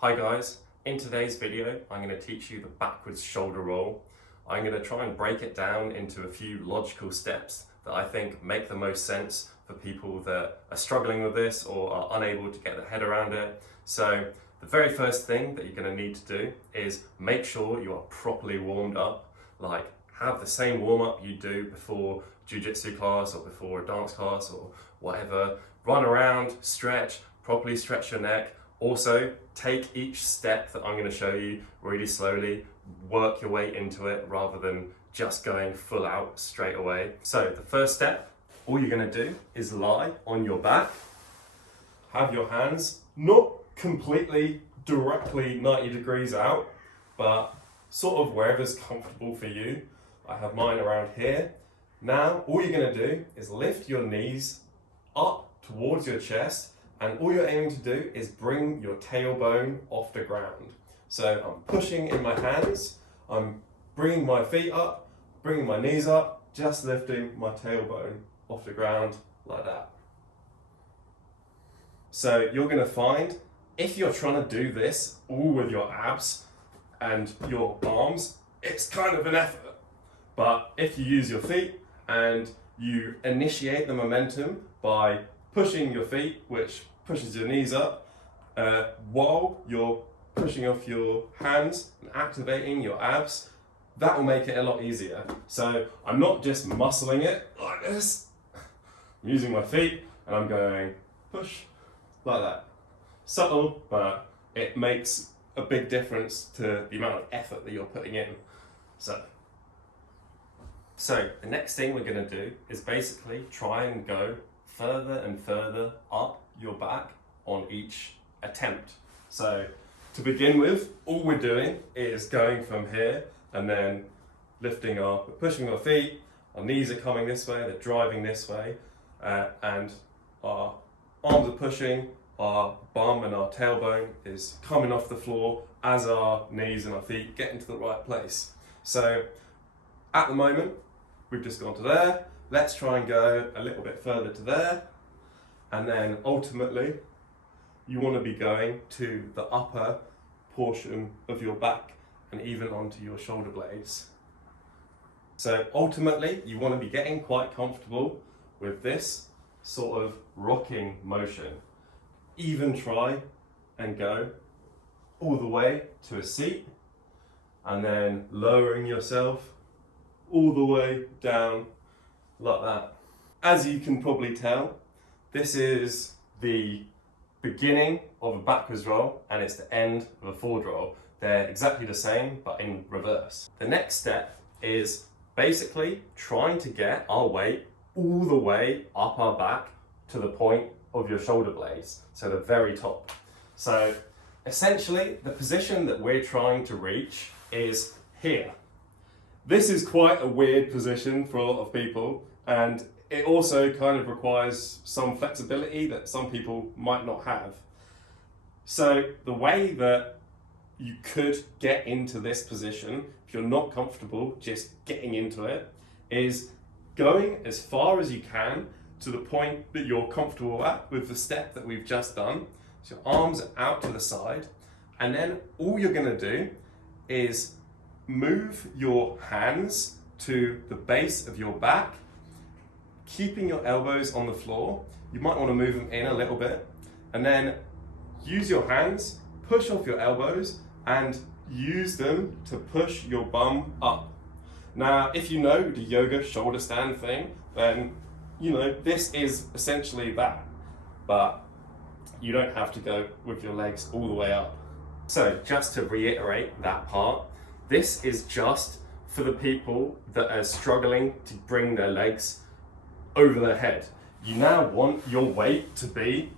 Hi guys, in today's video I'm going to teach you the backwards shoulder roll. I'm going to try and break it down into a few logical steps that I think make the most sense for people that are struggling with this or are unable to get their head around it. So the very first thing that you're going to need to do is make sure you are properly warmed up. Like, have the same warm-up you do before jiu-jitsu class or before a dance class or whatever. Run around, stretch, properly stretch your neck. Also, take each step that I'm going to show you really slowly, work your way into it rather than just going full out straight away. So the first step, all you're going to do is lie on your back, have your hands not completely directly 90 degrees out, but sort of wherever's comfortable for you. I have mine around here. Now, all you're going to do is lift your knees up towards your chest, and all you're aiming to do is bring your tailbone off the ground. So I'm pushing in my hands, I'm bringing my feet up, bringing my knees up, just lifting my tailbone off the ground like that. So you're going to find, if you're trying to do this all with your abs and your arms, it's kind of an effort. But if you use your feet and you initiate the momentum by pushing your feet, which pushes your knees up, while you're pushing off your hands and activating your abs, that will make it a lot easier. So I'm not just muscling it like this, I'm using my feet and I'm going push like that. Subtle, but it makes a big difference to the amount of effort that you're putting in. So the next thing we're going to do is basically try and go further and further up your back on each attempt. So to begin with, all we're doing is going from here and then pushing our feet, our knees are coming this way, they're driving this way, and our arms are pushing, our bum and our tailbone is coming off the floor as our knees and our feet get into the right place. So at the moment, we've just gone to there. Let's try and go a little bit further to there. And then ultimately, you want to be going to the upper portion of your back and even onto your shoulder blades. So ultimately, you want to be getting quite comfortable with this sort of rocking motion. Even try and go all the way to a seat and then lowering yourself all the way down like that. As you can probably tell, this is the beginning of a backwards roll and it's the end of a forward roll. They're exactly the same, but in reverse. The next step is basically trying to get our weight all the way up our back to the point of your shoulder blades, so the very top. So essentially, the position that we're trying to reach is here. This is quite a weird position for a lot of people, and it also kind of requires some flexibility that some people might not have. So the way that you could get into this position, if you're not comfortable just getting into it, is going as far as you can to the point that you're comfortable at with the step that we've just done. So your arms are out to the side, and then all you're going to do is move your hands to the base of your back, keeping your elbows on the floor. You might want to move them in a little bit, and then use your hands, push off your elbows, and use them to push your bum up. Now, if you know the yoga shoulder stand thing, then you know this is essentially that, but you don't have to go with your legs all the way up. So just to reiterate that part, this is just for the people that are struggling to bring their legs over their head. You now want your weight to be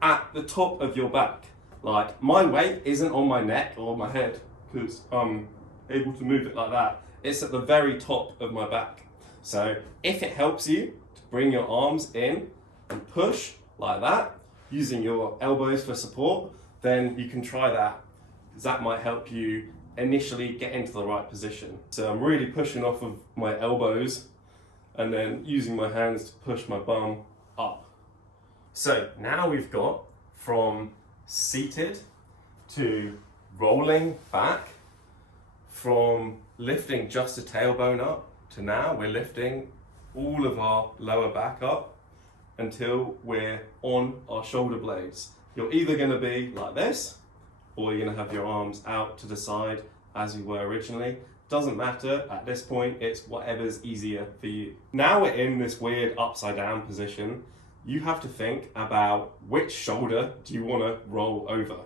at the top of your back. Like, my weight isn't on my neck or my head because I'm able to move it like that. It's at the very top of my back. So if it helps you to bring your arms in and push like that, using your elbows for support, then you can try that, because that might help you initially get into the right position. So I'm really pushing off of my elbows and then using my hands to push my bum up. So now we've got from seated to rolling back from lifting just a tailbone up to now we're lifting all of our lower back up until we're on our shoulder blades. You're either going to be like this, or you're going to have your arms out to the side as you were originally. Doesn't matter at this point, it's whatever's easier for you. Now we're in this weird upside down position. You have to think about which shoulder do you want to roll over.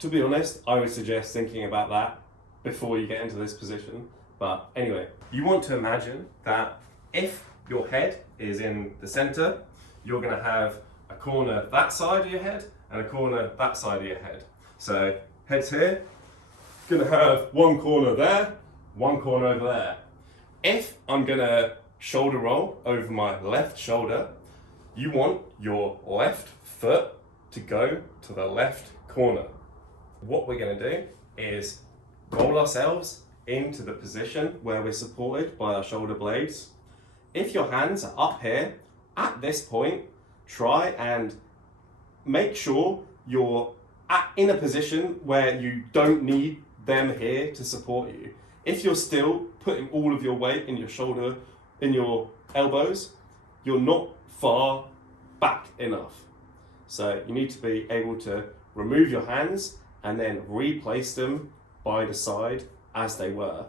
To be honest, I would suggest thinking about that before you get into this position. But anyway, you want to imagine that if your head is in the center, you're going to have a corner that side of your head and a corner that side of your head. So head's here, going to have one corner there, one corner over there. If I'm going to shoulder roll over my left shoulder, you want your left foot to go to the left corner. What we're going to do is roll ourselves into the position where we're supported by our shoulder blades. If your hands are up here, at this point, try and make sure you're in a position where you don't need them here to support you. If you're still putting all of your weight in your shoulder, in your elbows, you're not far back enough. So you need to be able to remove your hands and then replace them by the side as they were.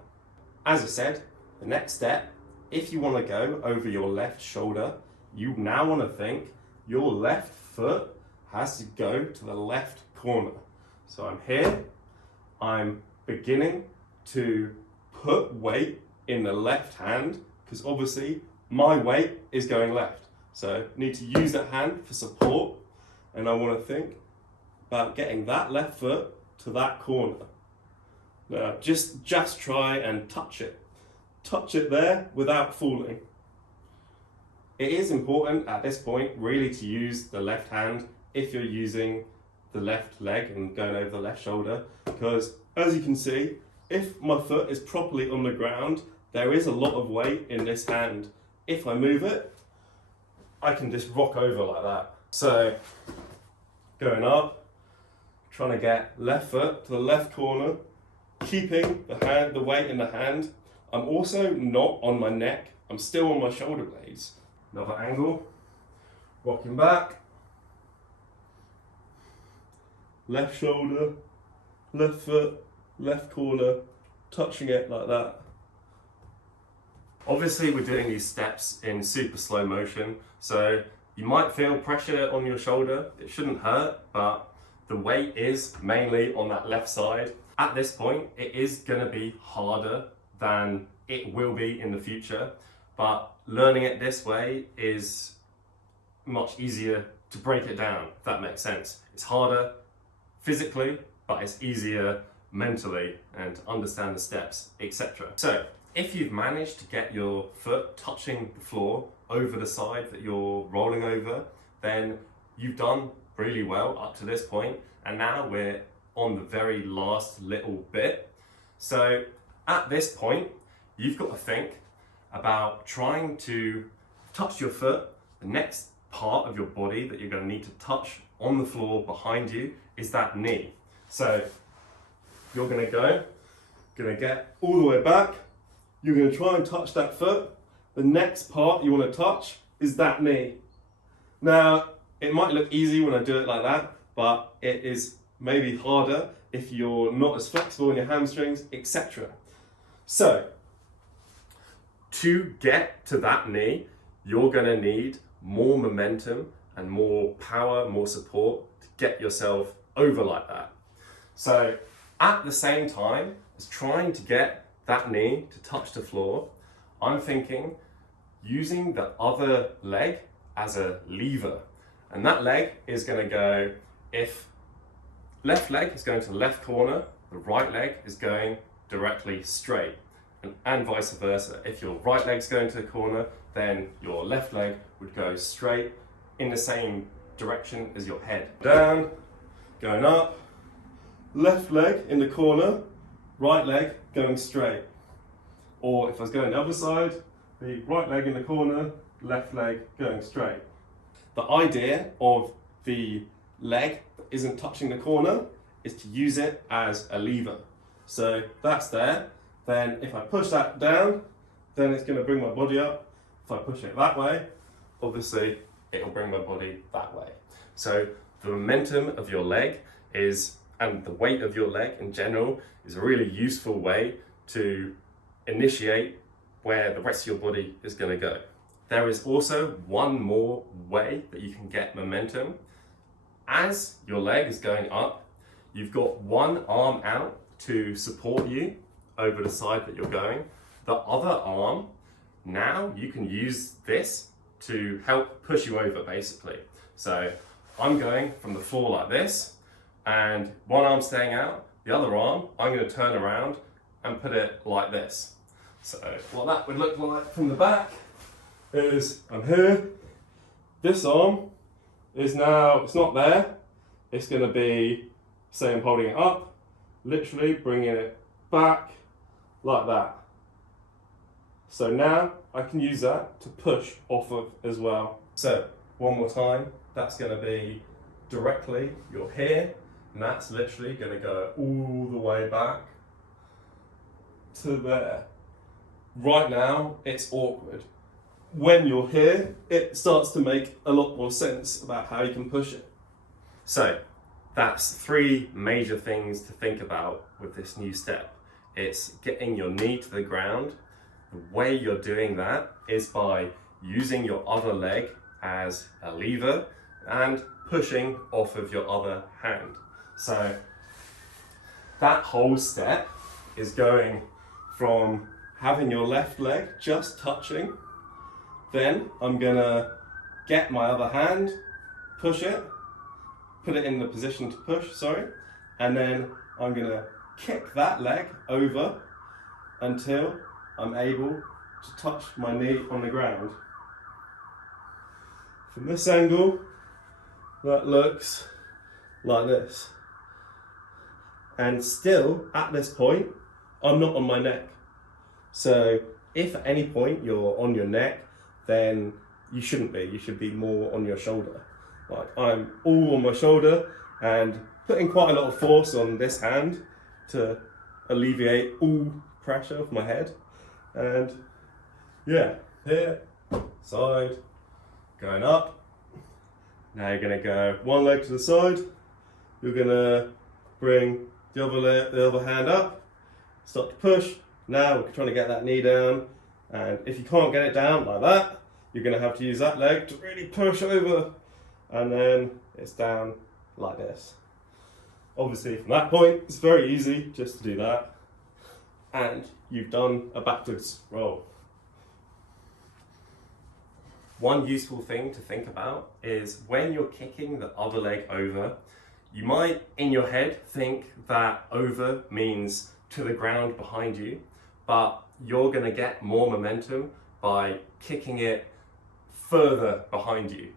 As I said, the next step, if you want to go over your left shoulder, you now want to think your left foot has to go to the left corner. So I'm here, I'm beginning to put weight in the left hand, because obviously my weight is going left. So I need to use that hand for support, and I want to think about getting that left foot to that corner. Now just try and touch it. Touch it there without falling. It is important at this point really to use the left hand if you're using the left leg and going over the left shoulder, because as you can see, if my foot is properly on the ground, there is a lot of weight in this hand. If I move it, I can just rock over like that. So going up, trying to get left foot to the left corner, keeping the weight in the hand. I'm also not on my neck, I'm still on my shoulder blades. Another angle, rocking back, left shoulder, left foot, left corner, touching it like that. Obviously we're doing these steps in super slow motion, so you might feel pressure on your shoulder. It shouldn't hurt, but the weight is mainly on that left side. At this point, it is going to be harder than it will be in the future, but learning it this way is much easier to break it down, if that makes sense. It's harder physically, but it's easier mentally and to understand the steps, etc. So if you've managed to get your foot touching the floor over the side that you're rolling over, then you've done really well up to this point, and now we're on the very last little bit. So at this point, you've got to think about trying to touch your foot. The next part of your body that you're going to need to touch on the floor behind you is that knee. So you're going to get all the way back, you're going to try and touch that foot. The next part you want to touch is that knee. Now, it might look easy when I do it like that, but it is maybe harder if you're not as flexible in your hamstrings, etc. So, to get to that knee, you're going to need more momentum and more power, more support to get yourself over like that. So, at the same time as trying to get that knee to touch the floor, I'm thinking using the other leg as a lever. And that leg is going to go, if left leg is going to the left corner, the right leg is going directly straight, and vice versa. If your right leg's going to the corner, then your left leg would go straight in the same direction as your head. Down, going up, left leg in the corner, right leg going straight. Or if I was going the other side, the right leg in the corner, left leg going straight. The idea of the leg that isn't touching the corner is to use it as a lever. So that's there. Then if I push that down, then it's going to bring my body up. If I push it that way, obviously it'll bring my body that way. So the momentum of your leg and the weight of your leg in general is a really useful way to initiate where the rest of your body is going to go. There is also one more way that you can get momentum. As your leg is going up, you've got one arm out to support you over the side that you're going. The other arm, now you can use this to help push you over basically. So I'm going from the floor like this, and one arm staying out, the other arm, I'm going to turn around and put it like this. So what that would look like from the back is I'm here, this arm is now, it's not there, it's going to be, say I'm holding it up, literally bringing it back like that. So now I can use that to push off of as well. So one more time, that's going to be directly, you're here, and that's literally going to go all the way back to there. Right now it's awkward. When you're here, it starts to make a lot more sense about how you can push it. So that's 3 major things to think about with this new step. It's getting your knee to the ground. The way you're doing that is by using your other leg as a lever and pushing off of your other hand. So that whole step is going from having your left leg just touching. Then I'm gonna get my other hand, push it, put it in the position to push, and then I'm gonna kick that leg over until I'm able to touch my knee on the ground. From this angle, that looks like this. And still, at this point, I'm not on my neck. So if at any point you're on your neck, then you shouldn't be. You should be more on your shoulder. Like I'm all on my shoulder and putting quite a lot of force on this hand to alleviate all pressure off my head. And yeah, here, side, going up. Now you're gonna go one leg to the side. You're gonna bring the other hand up, start to push. Now we're trying to get that knee down. And if you can't get it down like that, you're going to have to use that leg to really push over, and then it's down like this. Obviously from that point, it's very easy just to do that, and you've done a backwards roll. One useful thing to think about is when you're kicking the other leg over, you might in your head think that over means to the ground behind you, but you're going to get more momentum by kicking it further behind you.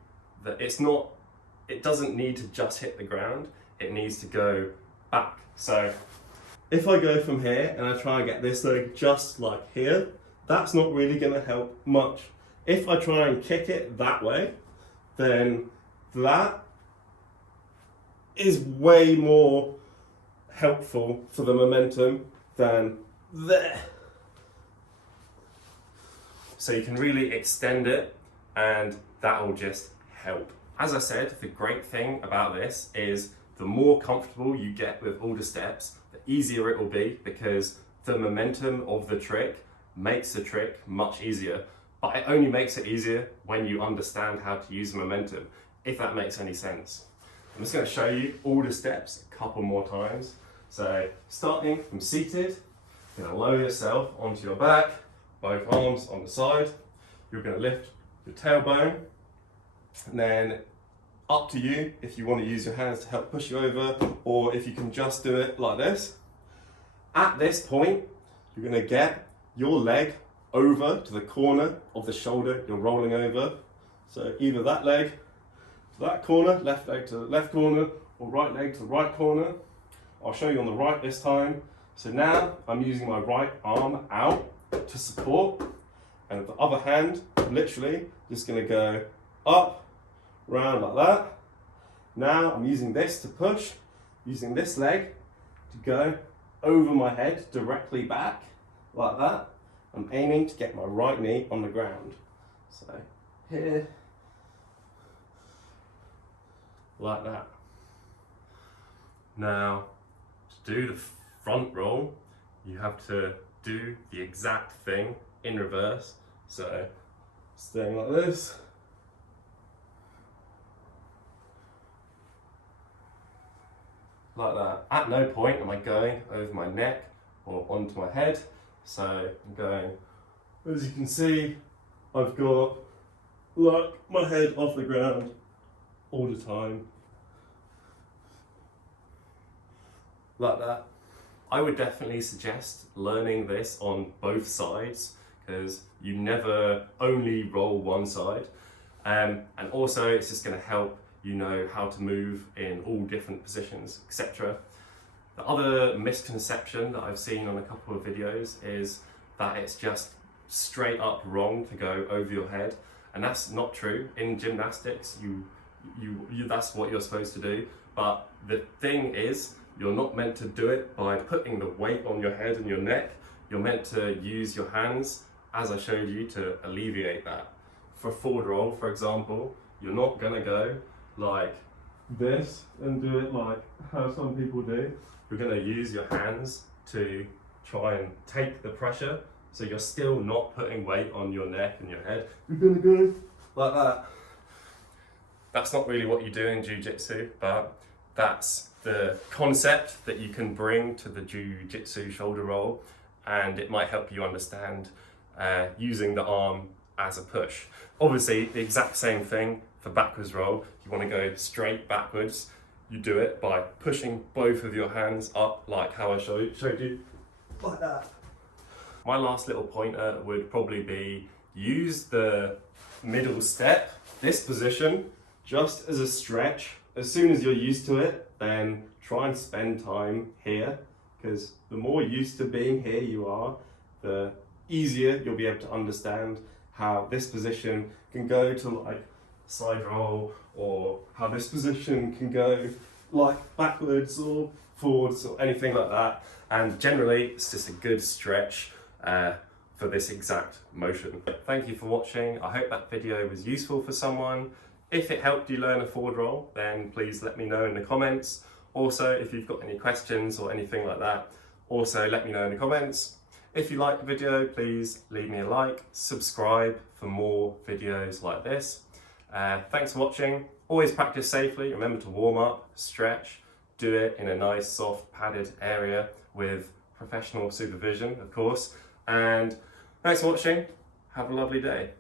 That it doesn't need to just hit the ground, it needs to go back. So if I go from here and I try and get this leg just like here, that's not really going to help much. If I try and kick it that way, then that is way more helpful for the momentum than there. So you can really extend it, and that will just help. As I said, the great thing about this is the more comfortable you get with all the steps, the easier it will be, because the momentum of the trick makes the trick much easier. But it only makes it easier when you understand how to use the momentum, if that makes any sense. I'm just going to show you all the steps a couple more times. So starting from seated, you're going to lower yourself onto your back, both arms on the side. You're going to lift your tailbone, and then up to you if you want to use your hands to help push you over, or if you can just do it like this. At this point, you're going to get your leg over to the corner of the shoulder you're rolling over. So either that leg to that corner, left leg to the left corner, or right leg to the right corner. I'll show you on the right this time. So now I'm using my right arm out to support, and the other hand, literally, just going to go up, round like that. Now I'm using this to push. using this leg to go over my head, directly back, like that. I'm aiming to get my right knee on the ground. So here, like that. Now, to do the front roll, you have to do the exact thing in reverse. So, staying like this. Like that. At no point am I going over my neck or onto my head. So I'm going, as you can see, I've got like my head off the ground all the time. Like that. I would definitely suggest learning this on both sides, because you never only roll one side. And also it's just going to help you know how to move in all different positions, etc. The other misconception that I've seen on a couple of videos is that it's just straight up wrong to go over your head, and that's not true. In gymnastics, that's what you're supposed to do, but the thing is, you're not meant to do it by putting the weight on your head and your neck. You're meant to use your hands, as I showed you, to alleviate that. For a forward roll, for example, you're not gonna go like this and do it like how some people do. You're gonna use your hands to try and take the pressure, so you're still not putting weight on your neck and your head. You're gonna go like that. That's not really what you do in jiu-jitsu, but that's the concept that you can bring to the jiu-jitsu shoulder roll, and it might help you understand using the arm as a push. Obviously, the exact same thing for backwards roll. You want to go straight backwards. You do it by pushing both of your hands up, like how I showed you, like that. My last little pointer would probably be use the middle step, this position, just as a stretch. As soon as you're used to it, then try and spend time here, because the more used to being here you are, the easier you'll be able to understand how this position can go to like side roll, or how this position can go like backwards or forwards or anything like that. And generally it's just a good stretch for this exact motion. Thank you for watching. I hope that video was useful for someone. If it helped you learn a forward roll, then please let me know in the comments. Also, if you've got any questions or anything like that, also let me know in the comments. If you liked the video, please leave me a like, subscribe for more videos like this. Thanks for watching. Always practice safely. Remember to warm up, stretch, do it in a nice, soft, padded area with professional supervision, of course. And thanks for watching. Have a lovely day.